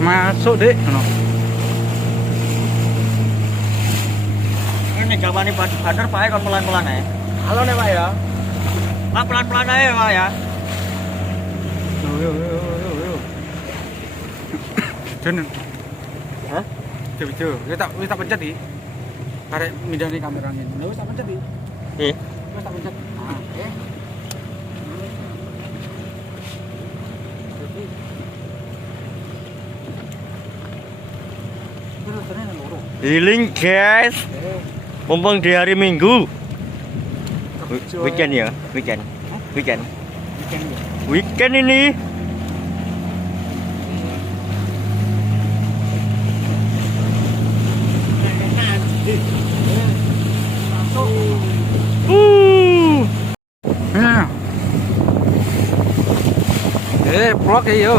Masuk dek, no. Ini jawabannya bandar Pak ya, kon pelan-pelan ya. Halo nih Pak ya. Pak pelan-pelan aja Pak ya. Yo. Jen. Hah? Coba. Wis tak pencet iki. Karek mindahne kamerane. Lha wis tak pencet iki. Iya. Wis tak pencet. Nah, oke. Healing guys. Mumpung di hari Minggu. Weekend ya, weekend. Weekend ini. Nah. Vlog ya yo.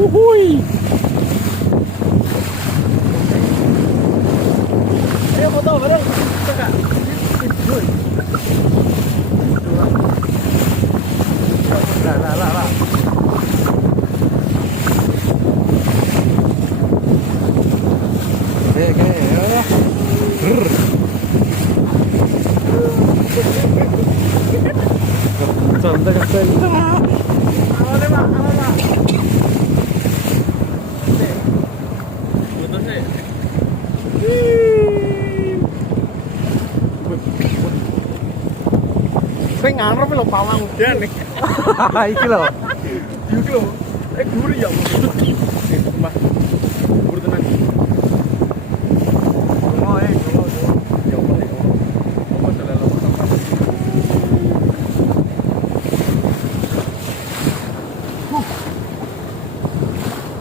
Uhuy. Ayo foto bareng. Kakak. Lah. Oke, ya. Santai kasih. Halo Pak. Saya ngarep lho pawang udan nih. Iki lho. Iki lho. Gurih ya. Mbah. Gurih tenan. Ya Allah ya. Apa salah lho sampai.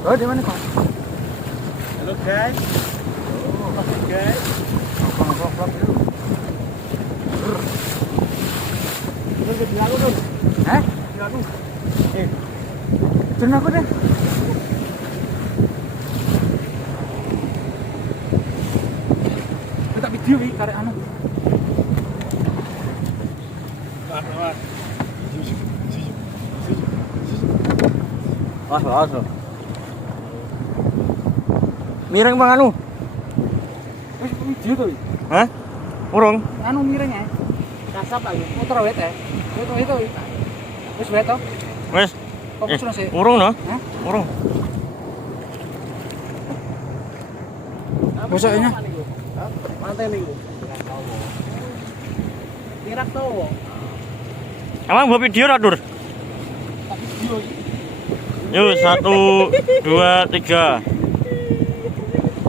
Oh, di mana kok? Halo guys. Guys. Vlog dulu. Bilang dulu. Hah? Bilang dulu. Turun aku deh. Kita video iki karek anu. Wah. Mireng bang anu. Wis video to. Hah? Urung. Anu mireng ya. Kasap lagi. Motor wet ya. Itu. Wis wet to. Wes. Fokus no sih. Urung no? Hah? Urung. Bosoknya. Mantai nih. Tirak tuh. Emang buat video Radur? Yuk 1, 2, 3.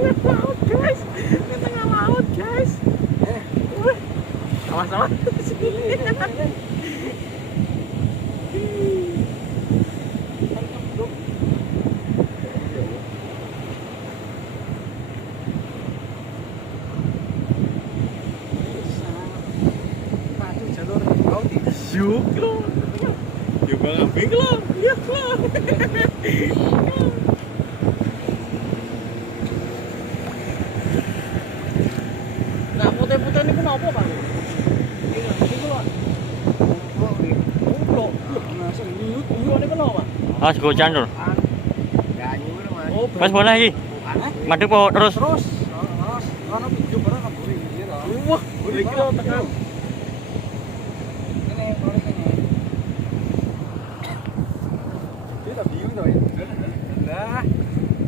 Laut guys, di tengah laut guys. Awas. Jalur laut yuk lo. Yuk bang ambing lo. Lihat lo. Nah, putih-putih ini kenapa Pak? Ini loh. Oh, masuk ini kenapa? Ah, sego candur. Ya, nyuwun Mas. Oh, Mas boleh lagi? Madep po terus. terus. Ono video bareng kaburi iki to. Wah, iki lo tekan. Ini balik ini. Dia tak bingung to. Lah,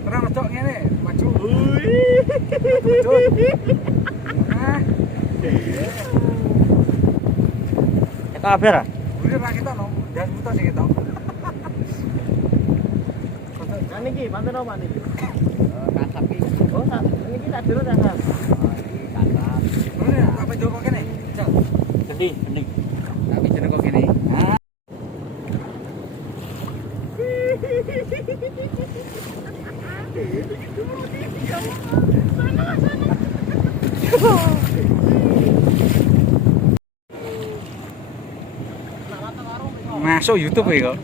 terang cok ngene, maju. Maju. Nah. Kita hampir ah? Udah lah kita no, jangan buta sih kita. Kan iki, manten apa niki? Kasap iki. Oh, niki tak dulu kasap. Iki kasap. Mana apa joko kene? Cak. Gendi. Tapi jeneng kok kene. Masuk YouTube ya kok.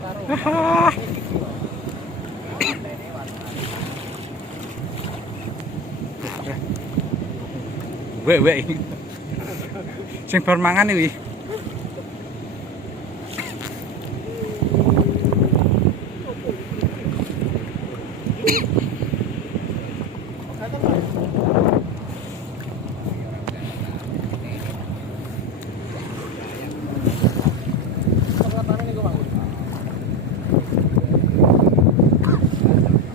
Wek. Sing bar mangan iki.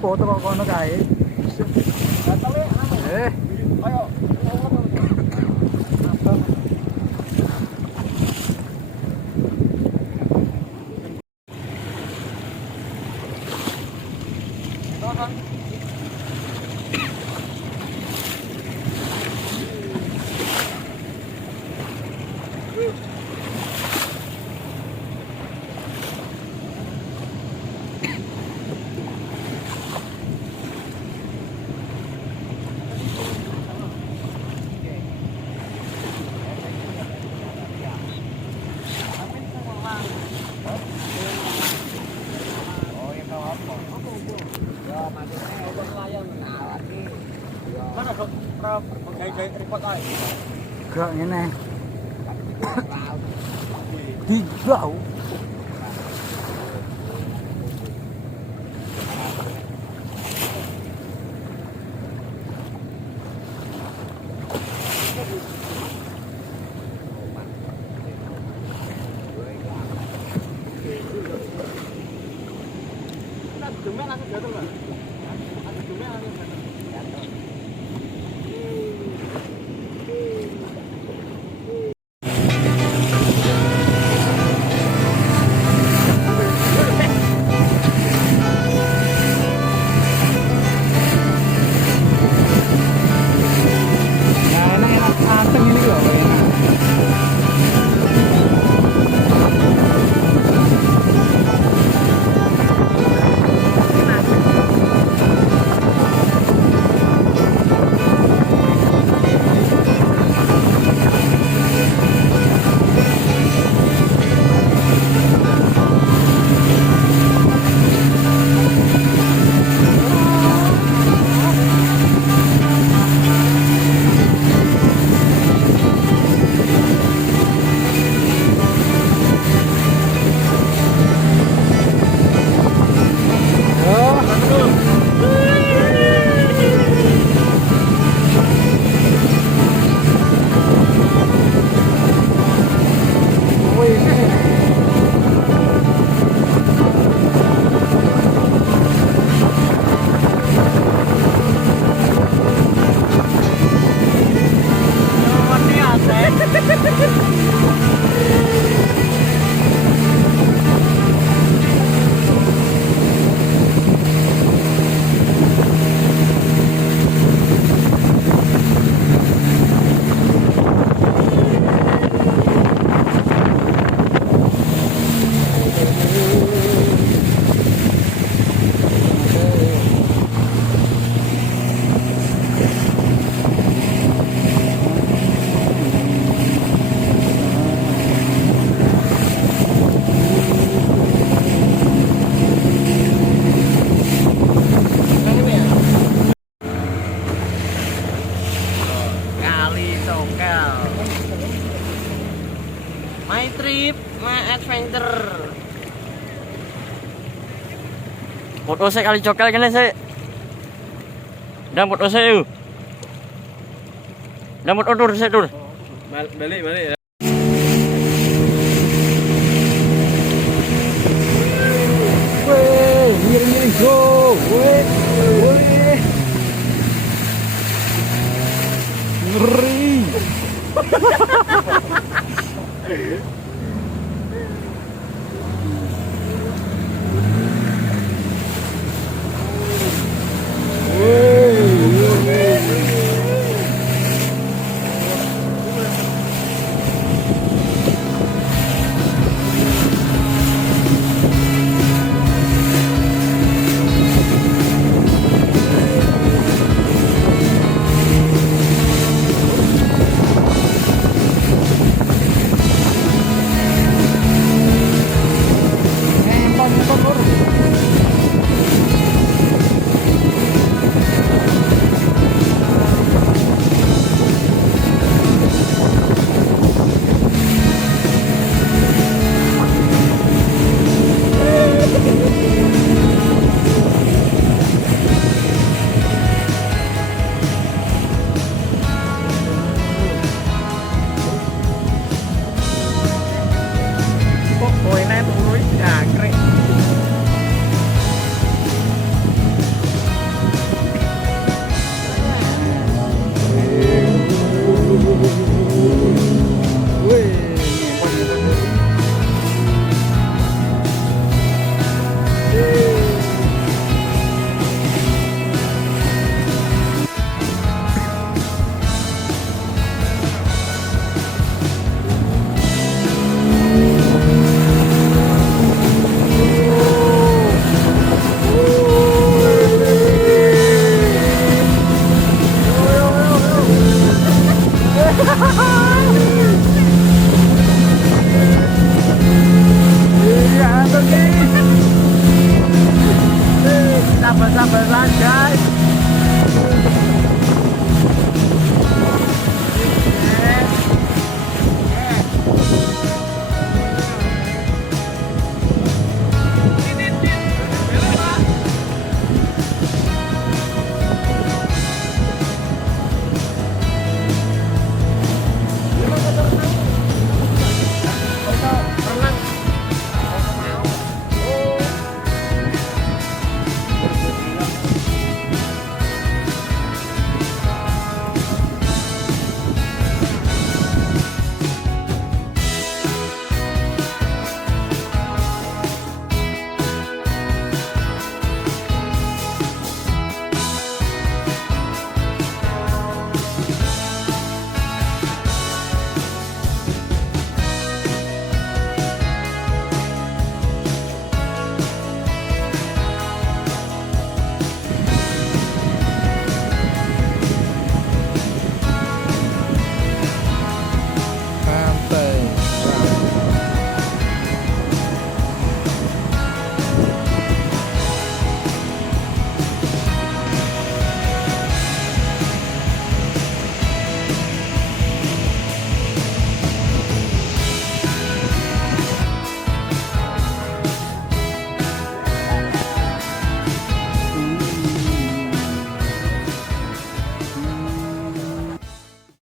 Foto kok kono kae. Ayo. Mana kok gaya repot ae. Gak ngene. Di blau. Demen langsung jatuh, Pak. Demen langsung jatuh. Nah, enak asem ini loh, enak. My trip, my adventure. Foto saya kali cokal kene saya. Dan foto saya yuk. Dan foto tur saya tur. Balik ya. Weh, miring go. Weh. Ngeri. enak turu iki jangkrik.